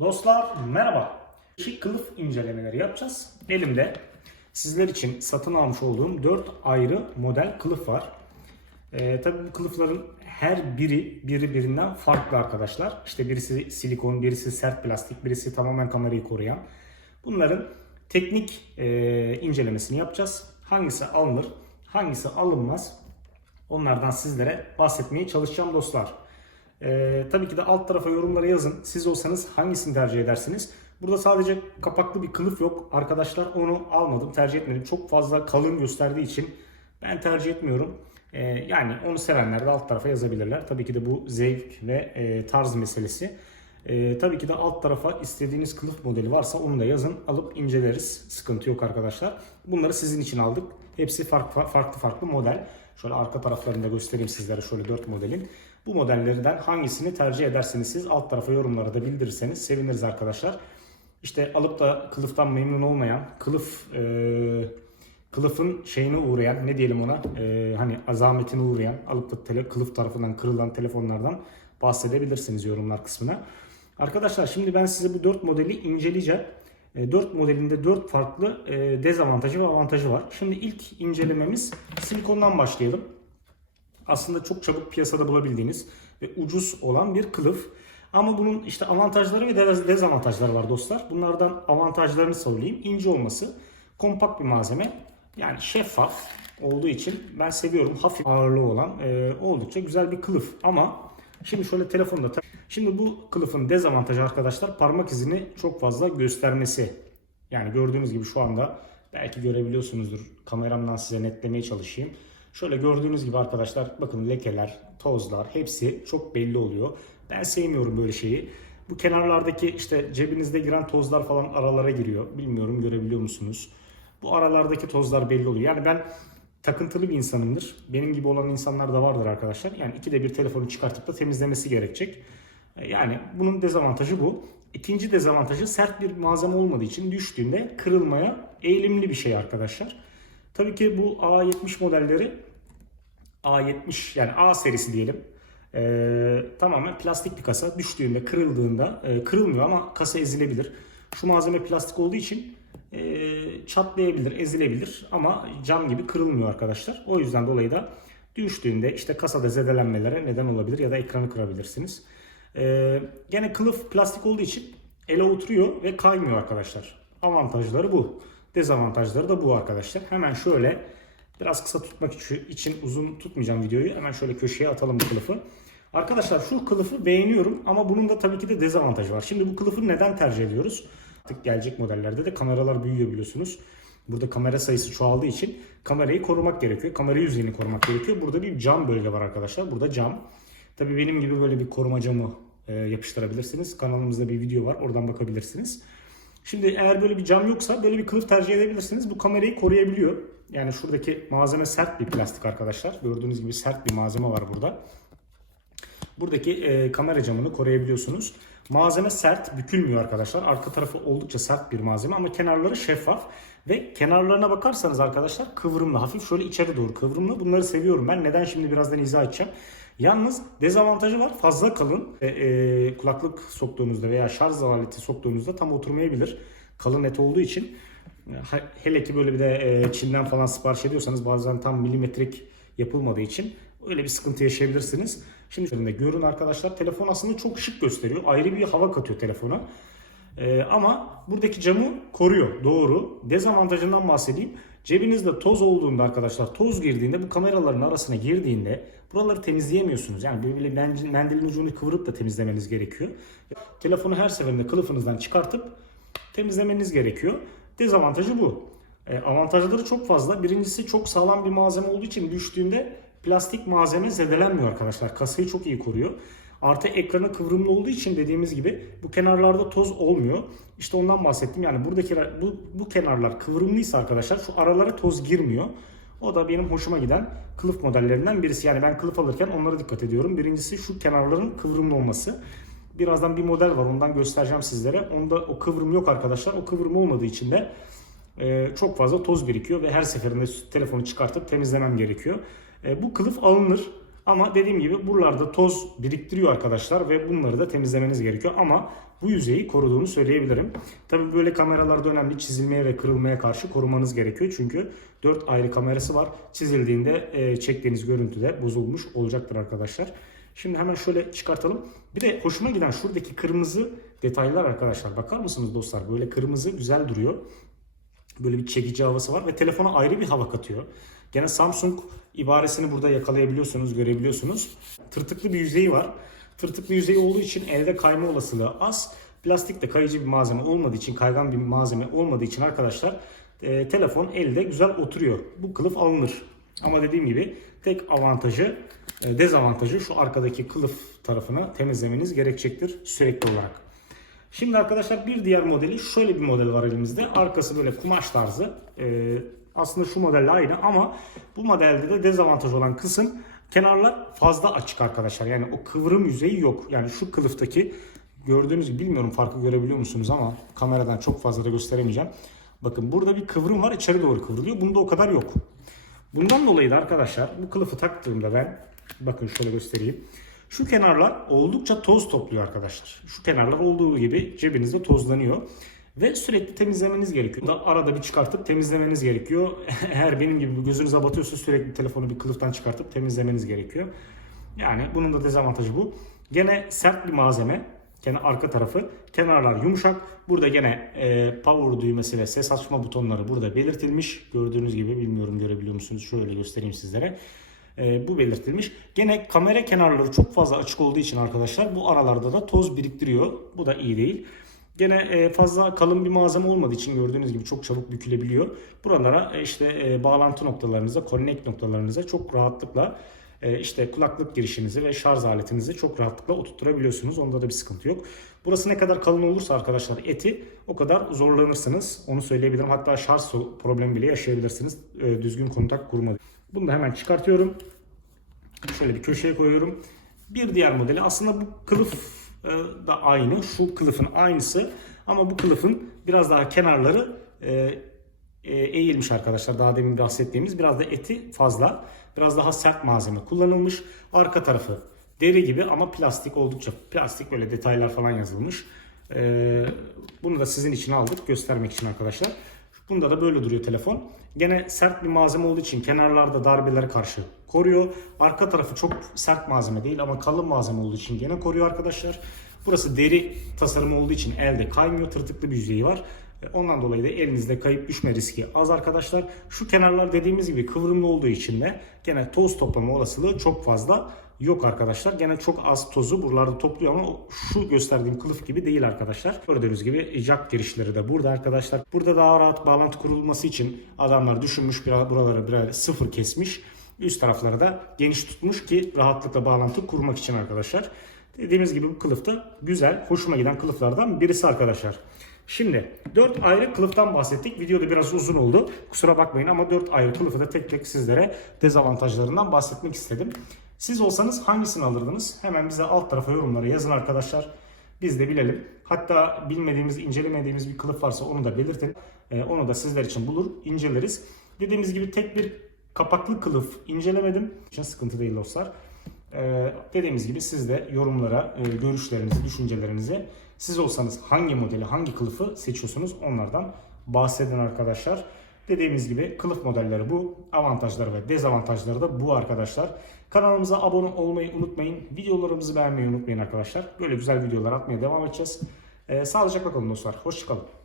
Dostlar merhaba. İki kılıf incelemeleri yapacağız. Elimde sizler için satın almış olduğum 4 ayrı model kılıf var. Ee, tabii bu kılıfların her biri biri birinden farklı arkadaşlar. İşte birisi silikon, birisi sert plastik, birisi tamamen kamerayı koruyan. Bunların teknik e, incelemesini yapacağız. Hangisi alınır, hangisi alınmaz onlardan sizlere bahsetmeye çalışacağım dostlar. Ee, tabii ki de alt tarafa yorumlara yazın. Siz olsanız hangisini tercih edersiniz? Burada sadece kapaklı bir kılıf yok. Arkadaşlar onu almadım, tercih etmedim. Çok fazla kalın gösterdiği için ben tercih etmiyorum. Ee, yani onu sevenler de alt tarafa yazabilirler. Tabii ki de bu zevk ve e, tarz meselesi. Ee, tabii ki de alt tarafa istediğiniz kılıf modeli varsa onu da yazın. Alıp inceleriz. Sıkıntı yok arkadaşlar. Bunları sizin için aldık. Hepsi farklı farklı, farklı model. Şöyle arka taraflarını da göstereyim sizlere şöyle 4 modelin. Bu modellerden hangisini tercih ederseniz siz alt tarafa yorumlara da bildirirseniz seviniriz arkadaşlar. İşte alıp da kılıftan memnun olmayan, kılıf e, kılıfın şeyine uğrayan, ne diyelim ona, e, hani azametine uğrayan, alıp da tele, kılıf tarafından kırılan telefonlardan bahsedebilirsiniz yorumlar kısmına. Arkadaşlar şimdi ben size bu 4 modeli inceleyeceğim. 4 modelinde 4 farklı e, dezavantajı ve avantajı var. Şimdi ilk incelememiz silikondan başlayalım aslında çok çabuk piyasada bulabildiğiniz ve ucuz olan bir kılıf. Ama bunun işte avantajları ve dez- dezavantajları var dostlar. Bunlardan avantajlarını söyleyeyim. İnce olması, kompakt bir malzeme. Yani şeffaf olduğu için ben seviyorum. Hafif ağırlığı olan e, oldukça güzel bir kılıf. Ama şimdi şöyle telefonda Şimdi bu kılıfın dezavantajı arkadaşlar parmak izini çok fazla göstermesi. Yani gördüğünüz gibi şu anda belki görebiliyorsunuzdur. Kameramdan size netlemeye çalışayım. Şöyle gördüğünüz gibi arkadaşlar bakın lekeler, tozlar hepsi çok belli oluyor. Ben sevmiyorum böyle şeyi. Bu kenarlardaki işte cebinizde giren tozlar falan aralara giriyor. Bilmiyorum görebiliyor musunuz? Bu aralardaki tozlar belli oluyor. Yani ben takıntılı bir insanımdır. Benim gibi olan insanlar da vardır arkadaşlar. Yani ikide bir telefonu çıkartıp da temizlemesi gerekecek. E, Yani bunun dezavantajı bu. İkinci dezavantajı sert bir malzeme olmadığı için düştüğünde kırılmaya eğilimli bir şey arkadaşlar. Tabii ki bu A70 modelleri A70 yani A serisi diyelim. Ee, tamamen plastik bir kasa. Düştüğünde, kırıldığında e, kırılmıyor ama kasa ezilebilir. Şu malzeme plastik olduğu için e, çatlayabilir, ezilebilir ama cam gibi kırılmıyor arkadaşlar. O yüzden dolayı da düştüğünde işte kasada zedelenmelere neden olabilir ya da ekranı kırabilirsiniz. Ee, gene kılıf plastik olduğu için ele oturuyor ve kaymıyor arkadaşlar. Avantajları bu. Dezavantajları da bu arkadaşlar. Hemen şöyle biraz kısa tutmak için uzun tutmayacağım videoyu. Hemen şöyle köşeye atalım bu kılıfı. Arkadaşlar şu kılıfı beğeniyorum ama bunun da tabii ki de dezavantajı var. Şimdi bu kılıfı neden tercih ediyoruz? Artık gelecek modellerde de kameralar büyüyor biliyorsunuz. Burada kamera sayısı çoğaldığı için kamerayı korumak gerekiyor. Kamera yüzeyini korumak gerekiyor. Burada bir cam bölge var arkadaşlar. Burada cam. Tabii benim gibi böyle bir koruma camı e, yapıştırabilirsiniz. Kanalımızda bir video var. Oradan bakabilirsiniz. Şimdi eğer böyle bir cam yoksa böyle bir kılıf tercih edebilirsiniz. Bu kamerayı koruyabiliyor. Yani şuradaki malzeme sert bir plastik arkadaşlar. Gördüğünüz gibi sert bir malzeme var burada. Buradaki e, kamera camını koruyabiliyorsunuz. Malzeme sert, bükülmüyor arkadaşlar. Arka tarafı oldukça sert bir malzeme ama kenarları şeffaf. Ve kenarlarına bakarsanız arkadaşlar kıvrımlı, hafif şöyle içeri doğru kıvrımlı. Bunları seviyorum ben. Neden şimdi birazdan izah edeceğim. Yalnız dezavantajı var. Fazla kalın. E, e, kulaklık soktuğunuzda veya şarj aleti soktuğunuzda tam oturmayabilir. Kalın et olduğu için. E, Hele ki böyle bir de e, Çin'den falan sipariş ediyorsanız bazen tam milimetrik yapılmadığı için öyle bir sıkıntı yaşayabilirsiniz. Şimdi şöyle görün arkadaşlar telefon aslında çok şık gösteriyor. Ayrı bir hava katıyor telefona. Ee, ama buradaki camı koruyor. Doğru. Dezavantajından bahsedeyim. Cebinizde toz olduğunda arkadaşlar toz girdiğinde bu kameraların arasına girdiğinde buraları temizleyemiyorsunuz. Yani mendil- mendilin ucunu kıvırıp da temizlemeniz gerekiyor. Telefonu her seferinde kılıfınızdan çıkartıp temizlemeniz gerekiyor. Dezavantajı bu. E, avantajları çok fazla. Birincisi çok sağlam bir malzeme olduğu için düştüğünde plastik malzeme zedelenmiyor arkadaşlar. Kasayı çok iyi koruyor. Artı ekranı kıvrımlı olduğu için dediğimiz gibi bu kenarlarda toz olmuyor. İşte ondan bahsettim. Yani buradaki bu, bu kenarlar kıvrımlıysa arkadaşlar şu aralara toz girmiyor. O da benim hoşuma giden kılıf modellerinden birisi. Yani ben kılıf alırken onlara dikkat ediyorum. Birincisi şu kenarların kıvrımlı olması. Birazdan bir model var ondan göstereceğim sizlere. Onda o kıvrım yok arkadaşlar. O kıvrım olmadığı için de e, çok fazla toz birikiyor ve her seferinde telefonu çıkartıp temizlemem gerekiyor. E, bu kılıf alınır ama dediğim gibi buralarda toz biriktiriyor arkadaşlar ve bunları da temizlemeniz gerekiyor. Ama bu yüzeyi koruduğunu söyleyebilirim. Tabii böyle kameralarda önemli çizilmeye ve kırılmaya karşı korumanız gerekiyor. Çünkü 4 ayrı kamerası var. Çizildiğinde e, çektiğiniz görüntü de bozulmuş olacaktır arkadaşlar. Şimdi hemen şöyle çıkartalım. Bir de hoşuma giden şuradaki kırmızı detaylar arkadaşlar. Bakar mısınız dostlar? Böyle kırmızı güzel duruyor. Böyle bir çekici havası var ve telefona ayrı bir hava katıyor. Gene Samsung ibaresini burada yakalayabiliyorsunuz, görebiliyorsunuz. Tırtıklı bir yüzeyi var. Tırtıklı yüzey olduğu için elde kayma olasılığı az. Plastik de kayıcı bir malzeme olmadığı için, kaygan bir malzeme olmadığı için arkadaşlar e, telefon elde güzel oturuyor. Bu kılıf alınır. Ama dediğim gibi tek avantajı, dezavantajı şu arkadaki kılıf tarafını temizlemeniz gerekecektir sürekli olarak. Şimdi arkadaşlar bir diğer modeli şöyle bir model var elimizde. Arkası böyle kumaş tarzı. Ee, aslında şu modelle aynı ama bu modelde de dezavantaj olan kısım kenarlar fazla açık arkadaşlar. Yani o kıvrım yüzeyi yok. Yani şu kılıftaki gördüğünüz gibi bilmiyorum farkı görebiliyor musunuz ama kameradan çok fazla da gösteremeyeceğim. Bakın burada bir kıvrım var içeri doğru kıvrılıyor. Bunda o kadar yok. Bundan dolayı da arkadaşlar bu kılıfı taktığımda ben bakın şöyle göstereyim. Şu kenarlar oldukça toz topluyor arkadaşlar. Şu kenarlar olduğu gibi cebinizde tozlanıyor. Ve sürekli temizlemeniz gerekiyor. Da arada bir çıkartıp temizlemeniz gerekiyor. Eğer benim gibi gözünüze batıyorsa sürekli telefonu bir kılıftan çıkartıp temizlemeniz gerekiyor. Yani bunun da dezavantajı bu. Gene sert bir malzeme. Gene arka tarafı. Kenarlar yumuşak. Burada gene e, power düğmesi ve ses açma butonları burada belirtilmiş. Gördüğünüz gibi bilmiyorum görebiliyor musunuz? Şöyle göstereyim sizlere. E, bu belirtilmiş. Gene kamera kenarları çok fazla açık olduğu için arkadaşlar bu aralarda da toz biriktiriyor. Bu da iyi değil. Gene e, fazla kalın bir malzeme olmadığı için gördüğünüz gibi çok çabuk bükülebiliyor. Buralara e, işte e, bağlantı noktalarınıza, connect noktalarınıza çok rahatlıkla işte kulaklık girişinizi ve şarj aletinizi çok rahatlıkla oturtturabiliyorsunuz. Onda da bir sıkıntı yok. Burası ne kadar kalın olursa arkadaşlar eti o kadar zorlanırsınız. Onu söyleyebilirim. Hatta şarj problemi bile yaşayabilirsiniz. Düzgün kontak kurmadı. Bunu da hemen çıkartıyorum. Şöyle bir köşeye koyuyorum. Bir diğer modeli aslında bu kılıf e, da aynı. Şu kılıfın aynısı. Ama bu kılıfın biraz daha kenarları e, e, eğilmiş arkadaşlar. Daha demin bahsettiğimiz biraz da eti fazla. Biraz daha sert malzeme kullanılmış. Arka tarafı deri gibi ama plastik oldukça plastik böyle detaylar falan yazılmış. Bunu da sizin için aldık göstermek için arkadaşlar. Bunda da böyle duruyor telefon. Gene sert bir malzeme olduğu için kenarlarda darbelere karşı koruyor. Arka tarafı çok sert malzeme değil ama kalın malzeme olduğu için gene koruyor arkadaşlar. Burası deri tasarımı olduğu için elde kaymıyor. Tırtıklı bir yüzeyi var. E, Ondan dolayı da elinizde kayıp düşme riski az arkadaşlar. Şu kenarlar dediğimiz gibi kıvrımlı olduğu için de gene toz toplama olasılığı çok fazla yok arkadaşlar. Gene çok az tozu buralarda topluyor ama şu gösterdiğim kılıf gibi değil arkadaşlar. Gördüğünüz gibi jack girişleri de burada arkadaşlar. Burada daha rahat bağlantı kurulması için adamlar düşünmüş biraz buraları birer sıfır kesmiş. Üst tarafları da geniş tutmuş ki rahatlıkla bağlantı kurmak için arkadaşlar. Dediğimiz gibi bu kılıf da güzel, hoşuma giden kılıflardan birisi arkadaşlar. Şimdi 4 ayrı kılıftan bahsettik. Video da biraz uzun oldu. Kusura bakmayın ama 4 ayrı kılıfı da tek tek sizlere dezavantajlarından bahsetmek istedim. Siz olsanız hangisini alırdınız? Hemen bize alt tarafa yorumlara yazın arkadaşlar. Biz de bilelim. Hatta bilmediğimiz, incelemediğimiz bir kılıf varsa onu da belirtin. Ee, onu da sizler için bulur, inceleriz. Dediğimiz gibi tek bir kapaklı kılıf incelemedim. için sıkıntı değil dostlar. Ee, dediğimiz gibi siz de yorumlara e, görüşlerinizi, düşüncelerinizi siz olsanız hangi modeli, hangi kılıfı seçiyorsunuz onlardan bahsedin arkadaşlar. Dediğimiz gibi kılıf modelleri bu. Avantajları ve dezavantajları da bu arkadaşlar. Kanalımıza abone olmayı unutmayın. Videolarımızı beğenmeyi unutmayın arkadaşlar. Böyle güzel videolar atmaya devam edeceğiz. Ee, sağlıcakla kalın dostlar. Hoşçakalın.